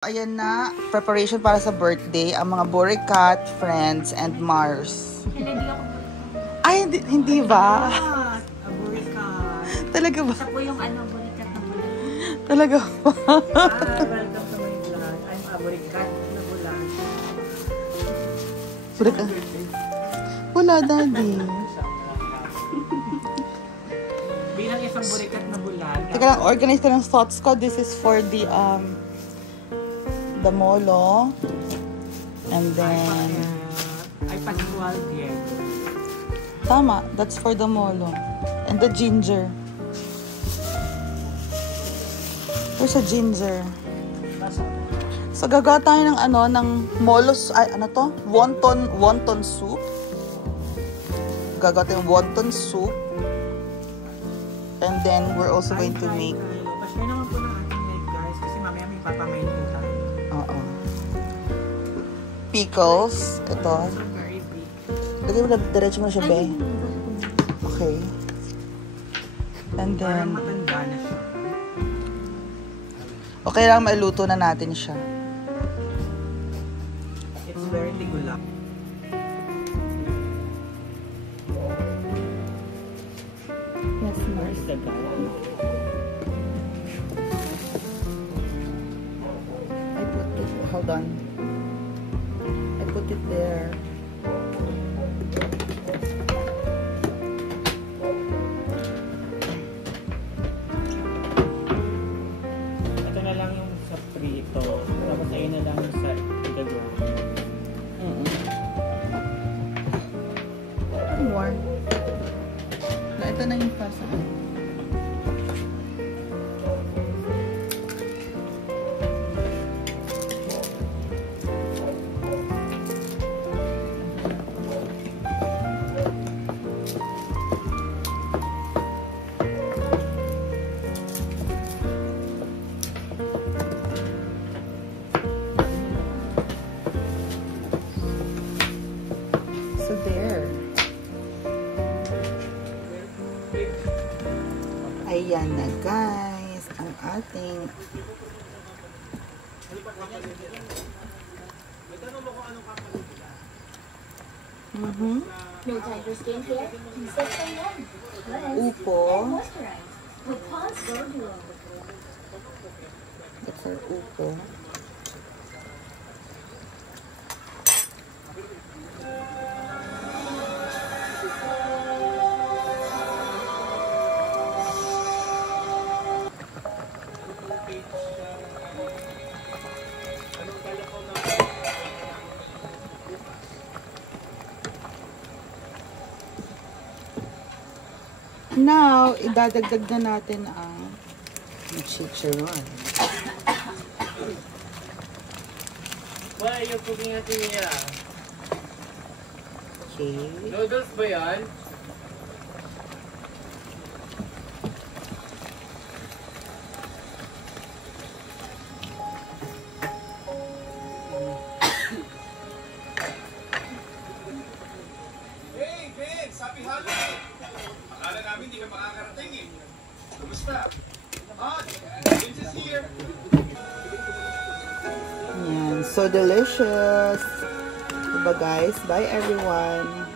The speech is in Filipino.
Ayan na, preparation para sa birthday, ang mga Boricat, Friends, and Mars. Hindi ako. Ay, hindi ba? Boricat. Talaga ba? Isa po yung Boricat na bulan. Talaga ba? Welcome to my vlog. I'm a Boricat na bulan. Boricat? Wala, daddy. Bilang isang Boricat na bulan. Teka lang, organize ko ng thoughts ko. This is for the molo. And then... Ay, Pascual Diego. Tama, that's for the molo. And the ginger. Where's the ginger? So, gagawa tayo ng ng molos, ay, ano to? Wonton soup. Gagawa tayo ng wonton soup. And then, we're also going to make... Pasya naman po ng ating live, guys. Kasi mamaya may papamain po tayo. Oo. Pickles. Ito. Very big. Lagay mo na, diretso mo na siya, be. Okay. And Parang then... matanda na siya. Okay lang, mailuto na natin siya. It's very tigulak. That's Where's the guy? I put it, hold on. I put it there. Ito na lang yung sa prito. Tapos ayun na lang yung sa igagawa. More. Na ito na yung pasta. So there. Ayan na guys, ang ating No time for skincare? Set some one. upo. Moisturize with Pond's Glow Duo. That's our upo. Now, idadagdag na natin ang chicharon. Why are you cooking at Mia? Okay. Noodles ba yan? Hey, Vince! Happy holiday! Akala namin hindi ka makakarating eh. Kumusta? Vince is here! Yan. So delicious. Diba guys? Bye everyone.